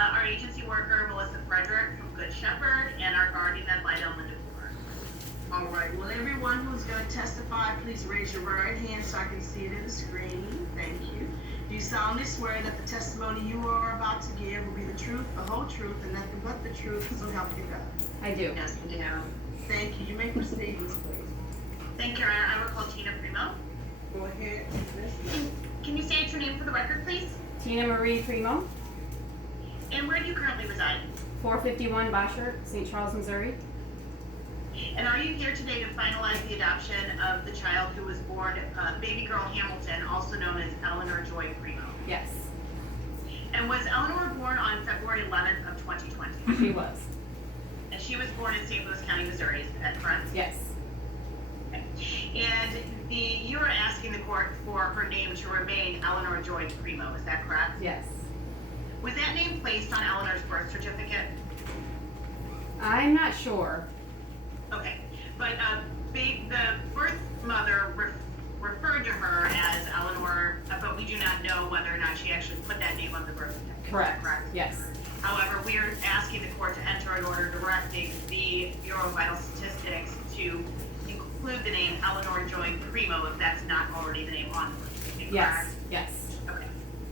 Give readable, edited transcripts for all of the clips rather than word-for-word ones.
our agency worker, Melissa Frederick from Good Shepherd, and our guardian ad litem, Linda Cooper. All right, well, everyone who's going to testify, please raise your right hand so I can see it in the screen. Thank you. Do you solemnly swear that the testimony you are about to give will be the truth, the whole truth, and nothing but the truth, so help you God? I do. Yes, we do. Thank you. You may proceed, Ms. Please. Thank you, Your Honor. I will call Tina Primo. Go ahead. Can you state your name for the record, please? Tina Marie Primo, And where do you currently reside? 451 Boshert, St. Charles, Missouri. And are you here today to finalize the adoption of the child who was born, baby girl Hamilton, also known as Eleanor Joy Primo? Yes, And was Eleanor born on February 11th of 2020? she was. And she was born in St. Louis County, Missouri, is that correct? Yes, Okay. And you are asking the court for her name to remain Eleanor Joy Primo, is that correct? yes. Was that name placed on Eleanor's birth certificate? I'm not sure. Okay, but the birth mother referred to her as Eleanor, but we do not know whether or not she actually put that name on the birth certificate. Is that correct? Yes. However, we are asking the court to enter an order directing the Bureau of Vital Statistics to include the name Eleanor Joy Primo if that's not already the name on the birth certificate. Yes, Correct? yes. Okay.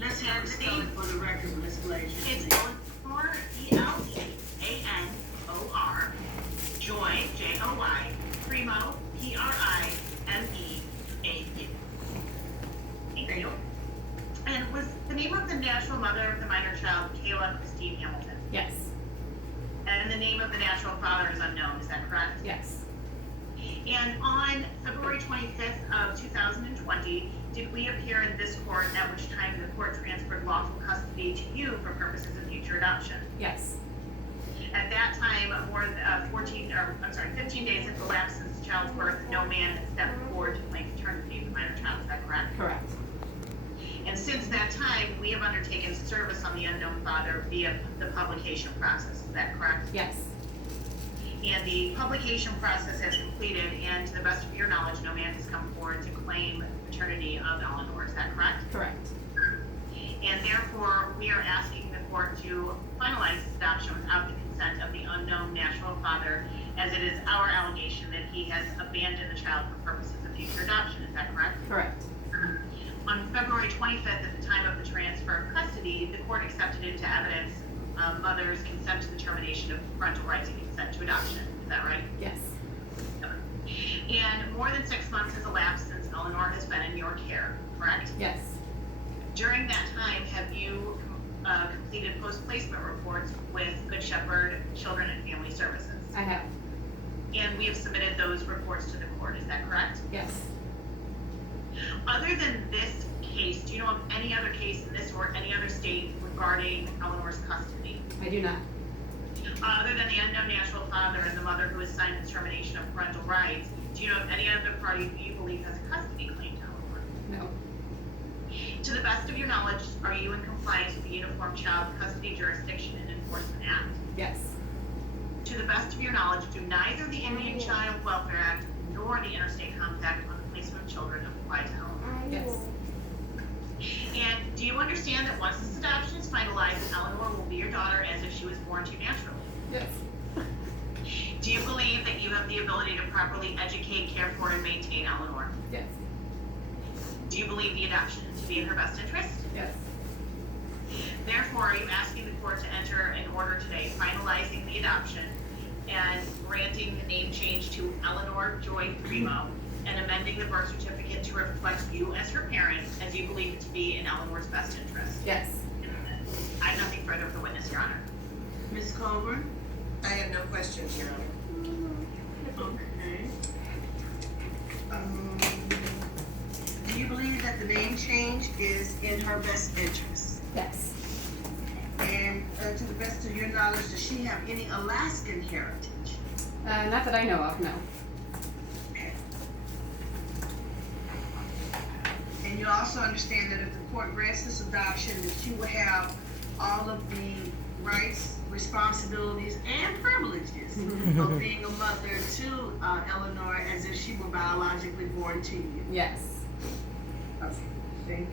Let's have it spelled for the record, Ms. Glazier. It's Eleanor, E-L-E-A-N-O-R, Joy, J-O-Y, Primo, P-R-I-M-E-A-U. Thank you. And was the name of the natural mother of the minor child Kayla Christine Hamilton? Yes, And the name of the natural father is unknown, is that correct? yes. And on February 25th of 2020, did we appear in this court, at which time the court transferred lawful custody to you for purposes of future adoption? Yes, At that time, more than 15 days had elapsed since the child's birth. No man had stepped forward to claim paternity of the minor child. Is that correct? correct. And since that time, we have undertaken service on the unknown father via the publication process. Is that correct? Yes, And the publication process has completed, and to the best of your knowledge, no man has come forward to claim paternity of Eleanor. Is that correct? correct. And therefore, we are asking the court to finalize this adoption without the consent of the unknown natural father, as it is our allegation that he has abandoned the child for purposes of future adoption. Is that correct? Correct. On February 25th, at the time of the transfer of custody, the court accepted into evidence mother's consent to the termination of parental rights and consent to adoption. Is that right? Yes, And more than 6 months has elapsed since Eleanor has been in your care, correct? yes, During that time, have you completed post-placement reports with Good Shepherd Children and Family Services? I have. And we have submitted those reports to the court, is that correct? Yes. Other than this case, do you know of any other case in this or any other state regarding Eleanor's custody? I do not. Other than the unknown natural father and the mother who has signed the termination of parental rights, do you know of any other party who you believe has a custody claim to Eleanor? No. To the best of your knowledge, are you in compliance with the Uniform Child Custody Jurisdiction and Enforcement Act? Yes, To the best of your knowledge, do neither the Indian Child Welfare Act nor the Interstate Compact on the Placement of Children apply to Eleanor? yes, And do you understand that once this adoption is finalized, Eleanor will be your daughter as if she was born to you naturally? yes, Do you believe that you have the ability to properly educate, care for, and maintain Eleanor? yes, Do you believe the adoption to be in her best interest? yes, Therefore, are you asking the court to enter an order today finalizing the adoption and granting the name change to Eleanor Joy Primo and amending the birth certificate to reflect you as her parent as you believe it to be in Eleanor's best interest? yes. I have nothing further for witness, Your Honor. Ms. Colburn? I have no questions, Your Honor. Okay. Do you believe that the name change is in her best interest? Yes. And to the best of your knowledge, does she have any Alaskan heritage? Not that I know of, no. Okay. And you also understand that if the court grants this adoption, that you will have all of the rights, responsibilities, and privileges of being a mother to Eleanor as if she were biologically born to you. Yes. Okay, thank you.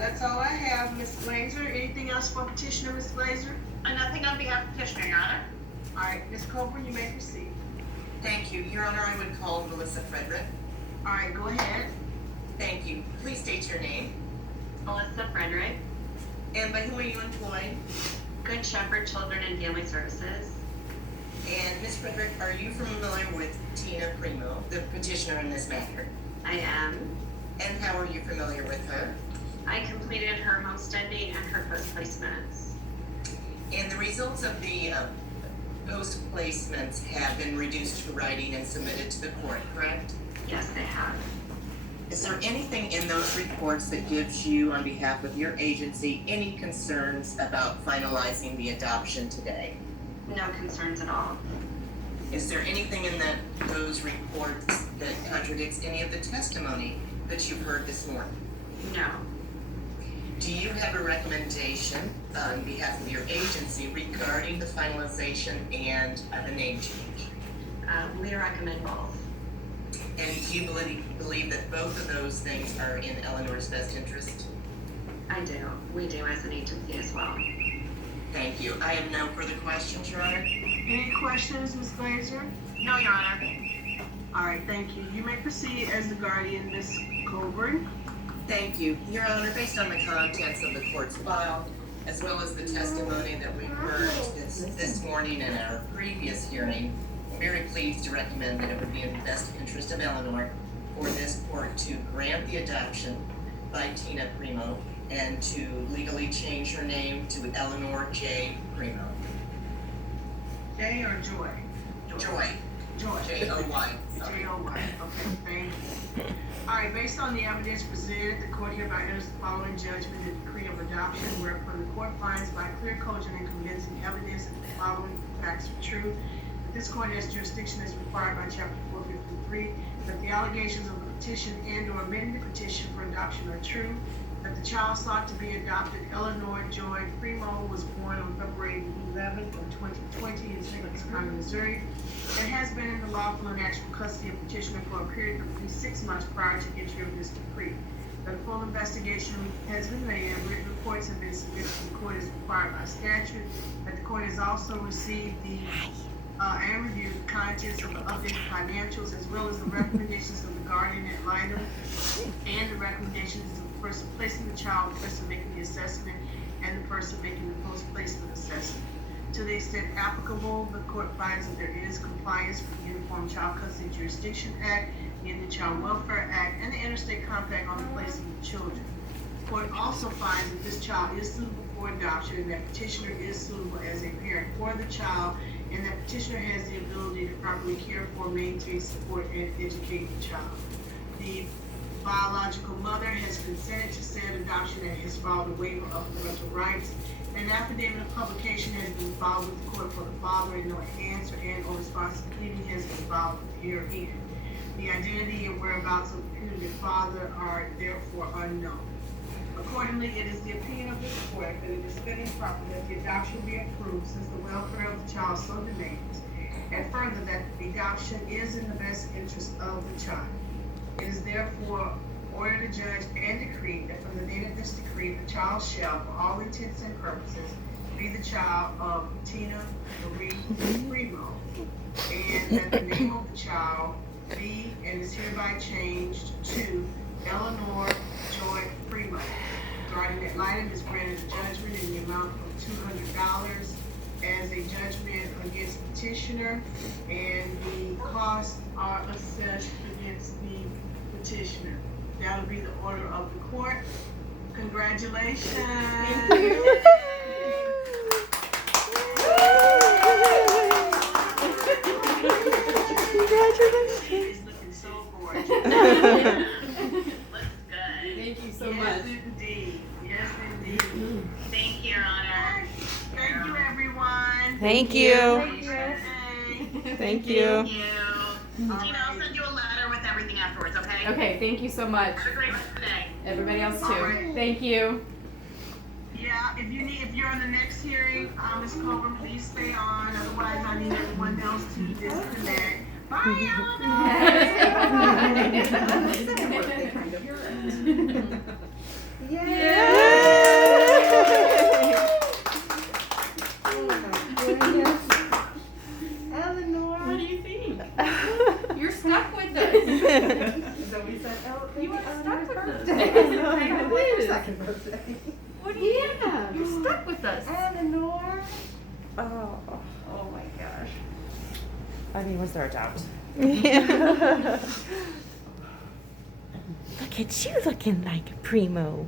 Let's That's all I have, Ms. Glazer. Anything else for petitioner, Ms. Glazer? Nothing on behalf of petitioner, Your Honor. All right, Ms. Coburn, you may proceed. Thank you. Your Honor, I would call Melissa Frederick. All right, go ahead. Thank you. Please state your name. Melissa Frederick, And by whom are you employed? Good Shepherd Children and Family Services. And Ms. Frederick, are you familiar with Tina Primo, the petitioner in this matter? I am. And how are you familiar with her? I completed her homesteading and her post placements. And the results of the post placements have been reduced to writing and submitted to the court, correct? Yes, they have. Is there anything in those reports that gives you, on behalf of your agency, any concerns about finalizing the adoption today? No concerns at all. Is there anything in those reports that contradicts any of the testimony that you've heard this morning? No. Do you have a recommendation on behalf of your agency regarding the finalization and the name change? We recommend both. And do you believe that both of those things are in Eleanor's best interest? I do. We do as an agency as well. Thank you. I have no further questions, Your Honor. Any questions, Ms. Glazer? No, Your Honor. All right, thank you. You may proceed as the guardian, Ms. Coburn. Thank you. Your Honor, based on the contents of the court's file, as well as the testimony that we heard this morning in our previous hearing, I'm very pleased to recommend that it would be in the best interest of Eleanor for this court to grant the adoption by Tina Primo and to legally change her name to Eleanor J. Primo. Jay or Joy? Joy. Joy. J-O-Y. J-O-Y. Okay, thank you. All right, based on the evidence presented, the court hereby enters the following judgment and decree of adoption, whereupon the court finds by clear, cogent, and convincing evidence that the following facts are true. That this court has jurisdiction as required by Chapter 453, that the allegations of the petition and/or amending the petition for adoption are true, that the child sought to be adopted, Eleanor Joy Primo, was born on February 11th of 2020 in St. Louis County, Missouri, and has been in the lawful and actual custody of petitioner for a period of at least 6 months prior to entry of this decree. That a full investigation has been made and written reports have been submitted to the court as required by statute. That the court has also received and reviewed the contents of the updated financials as well as the recommendations of the guardian ad litem and the recommendations of the person placing the child, the person making the assessment, and the person making the post-placement assessment. To the extent applicable, the court finds that there is compliance with the Uniform Child Custody Jurisdiction Act, the Indian Child Welfare Act, and the Interstate Compact on the Placing of Children. The court also finds that this child is suitable for adoption and that petitioner is suitable as a parent for the child, and that petitioner has the ability to properly care for, maintain, support, and educate the child. The biological mother has consented to said adoption and has filed a waiver of parental rights. An affidavit of publication has been filed with the court for the father, and no answer and/or response to pleading has been filed herein. The identity and whereabouts of the putative father are therefore unknown. Accordingly, it is the opinion of this court that it is fit and proper that the adoption be approved since the welfare of the child so demands, and further that the adoption is in the best interest of the child. It is therefore ordered, adjudged, and decreed that from the date of this decree, the child shall, for all intents and purposes, be the child of Tina Marie Primo, and that the name of the child be and is hereby changed to Eleanor Joy Primo. Guardian ad litem is granted a judgment in the amount of $200 as a judgment against petitioner, and the costs are assessed against the petitioner. That'll be the order of the court. Congratulations. Thank you. Congratulations. She's looking so gorgeous. Looks good. Thank you so Yes, much. indeed. Yes, indeed. Thank you, Your Honor. Thank you, everyone. Thank you. Thank you. Thank Thank you. you. Tina, I'll send you a letter with everything afterwards, okay? Okay, thank you so much. Have a great rest of the day. Everybody else All too. right. Thank you. Yeah, if you're on the next hearing, Ms. Coburn, please stay on. Otherwise, I need everyone else to disconnect. Bye, Eleanor. Yay! we said, oh, You were stuck with us. Second birthday. What do you have? You're stuck with us. Eleanor. Oh. Oh my gosh. I mean, was there a doubt? Look at you looking like a primo.